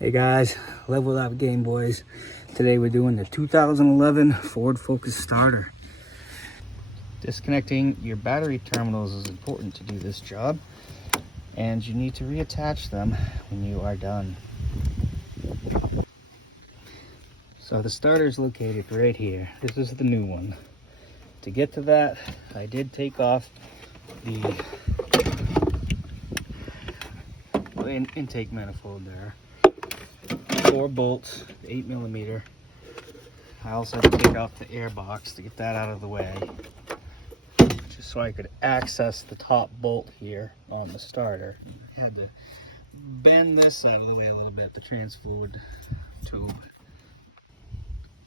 Hey guys, Level Up Game Boys. Today we're doing the 2011 Ford Focus starter. Disconnecting your battery terminals is important to do this job, and you need to reattach them when you are done. So the starter is located right here. This is the new one. To get to that, I did take off the intake manifold there. 4 bolts, 8mm. I also had to take off the air box to get that out of the way, just so I could access the top bolt here on the starter. I had to bend this out of the way a little bit, the trans fluid tube.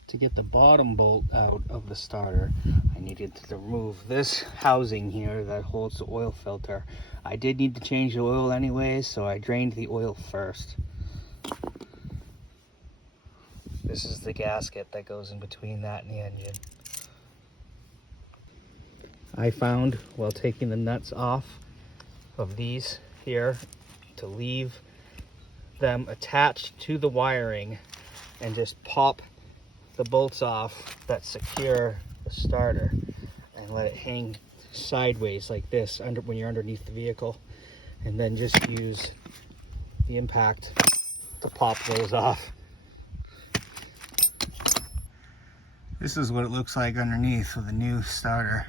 To get the bottom bolt out of the starter, I needed to remove this housing here that holds the oil filter. I did need to change the oil anyways, so I drained the oil first. This is the gasket that goes in between that and the engine. I found while taking the nuts off of these here to leave them attached to the wiring and just pop the bolts off that secure the starter and let it hang sideways like this when you're underneath the vehicle, and then just use the impact to pop those off. This is what it looks like underneath with the new starter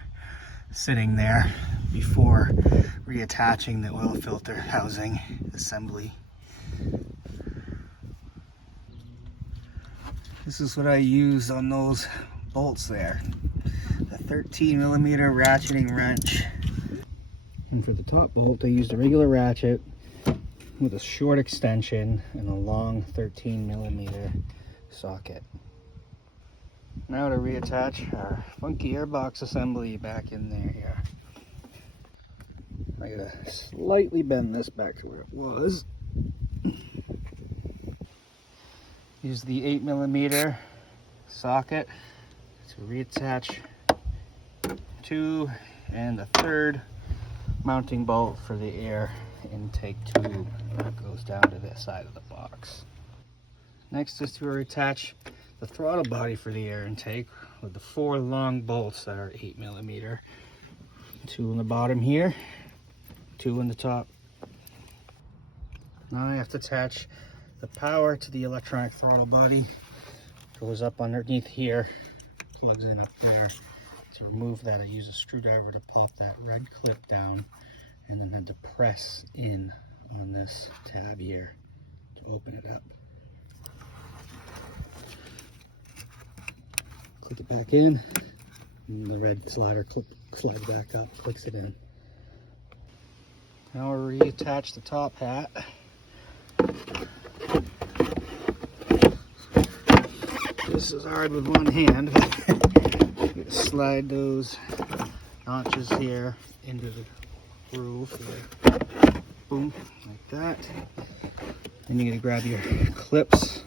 sitting there before reattaching the oil filter housing assembly. This is what I used on those bolts there. The 13mm ratcheting wrench. And for the top bolt, I used a regular ratchet with a short extension and a long 13mm socket. Now to reattach our funky airbox assembly back in there here. I gotta slightly bend this back to where it was. Use the 8mm socket to reattach 2 and the 3rd mounting bolt for the air intake tube that goes down to the side of the box. Next is to reattach the throttle body for the air intake with the 4 long bolts that are 8mm. 2 on the bottom here, 2 on the top. Now I have to attach the power to the electronic throttle body. Goes up underneath here, plugs in up there. To remove that, I use a screwdriver to pop that red clip down, and then had to press in on this tab here to open it up. Click it back in, and the red slider slides back up, clicks it in. Now we'll reattach the top hat. This is hard with one hand. You gotta slide those notches here into the groove here. Boom, like that. Then you gotta grab your clips.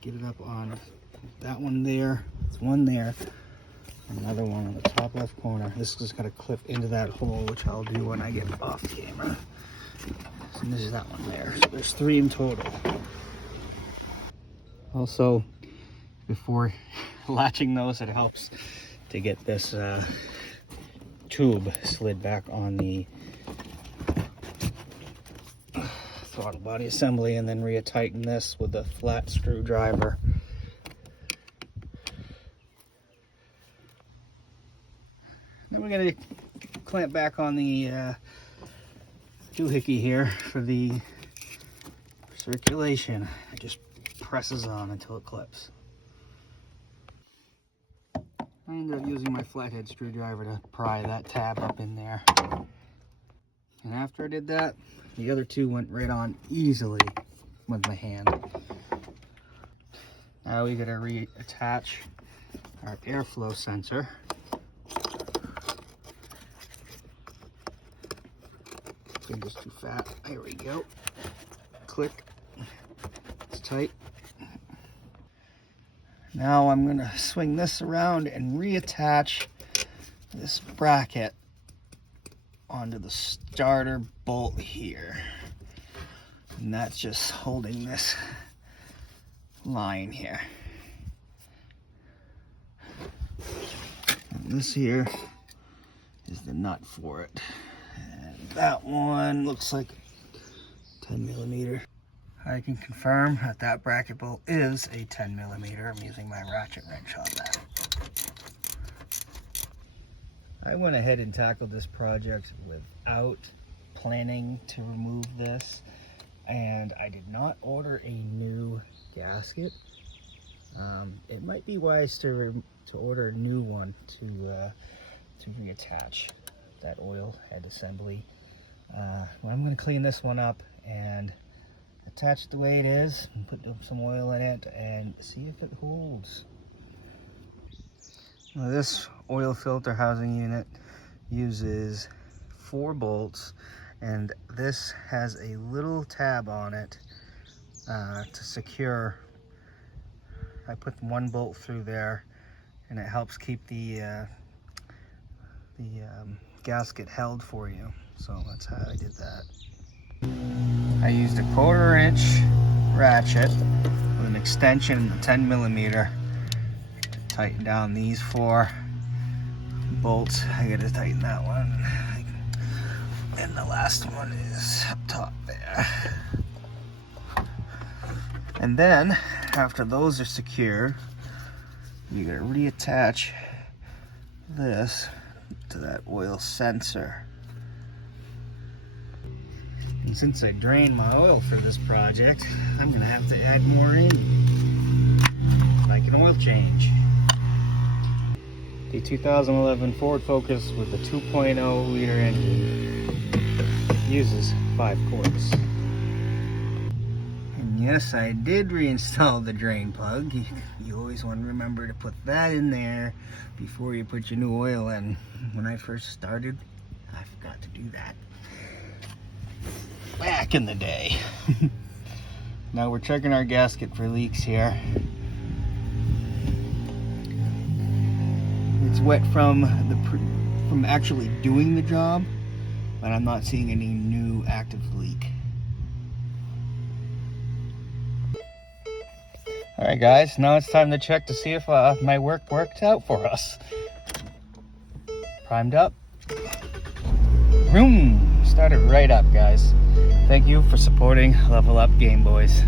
Get it up on that one there. There's one there. Another one on the top left corner. This is gonna clip into that hole, which I'll do when I get off camera. And this is that one there. So there's 3 in total. Also, before latching those, it helps to get this tube slid back on the throttle body assembly, and then tighten this with a flat screwdriver. Then we're going to clamp back on the doohickey here for the circulation. It just presses on until it clips. I ended up using my flathead screwdriver to pry that tab up in there. And after I did that, the other 2 went right on easily with my hand. Now we gotta reattach our airflow sensor. Finger's too fat. There we go. Click. It's tight. Now I'm gonna swing this around and reattach this bracket onto the starter bolt here. And that's just holding this line here. And this here is the nut for it. And that one looks like 10 millimeter. I can confirm that that bracket bolt is a 10 millimeter. I'm using my ratchet wrench on that. I went ahead and tackled this project without planning to remove this, and I did not order a new gasket. It might be wise to order a new one to reattach that oil head assembly. Well, I'm going to clean this one up and attach it the way it is and put some oil in it and see if it holds. Now, this oil filter housing unit uses 4 bolts, and this has a little tab on it to secure. I put 1 bolt through there, and it helps keep the gasket held for you. So that's how I did that. I used a 1/4 inch ratchet with an extension of 10 millimeter to tighten down these 4 bolts. I gotta tighten that one, and the last one is up top there. And then after those are secure, you gotta reattach this to that oil sensor. And since I drained my oil for this project, I'm gonna have to add more in, like an oil change. The 2011 Ford Focus with the 2.0 liter engine uses 5 quarts. And yes, I did reinstall the drain plug. You always want to remember to put that in there before you put your new oil in. When I first started, I forgot to do that back in the day. Now we're checking our gasket for leaks here. It's wet from actually doing the job, but I'm not seeing any new active leak. Alright guys, now it's time to check to see if my work worked out for us. Primed up. Vroom! Started right up, guys. Thank you for supporting Level Up Game Boys.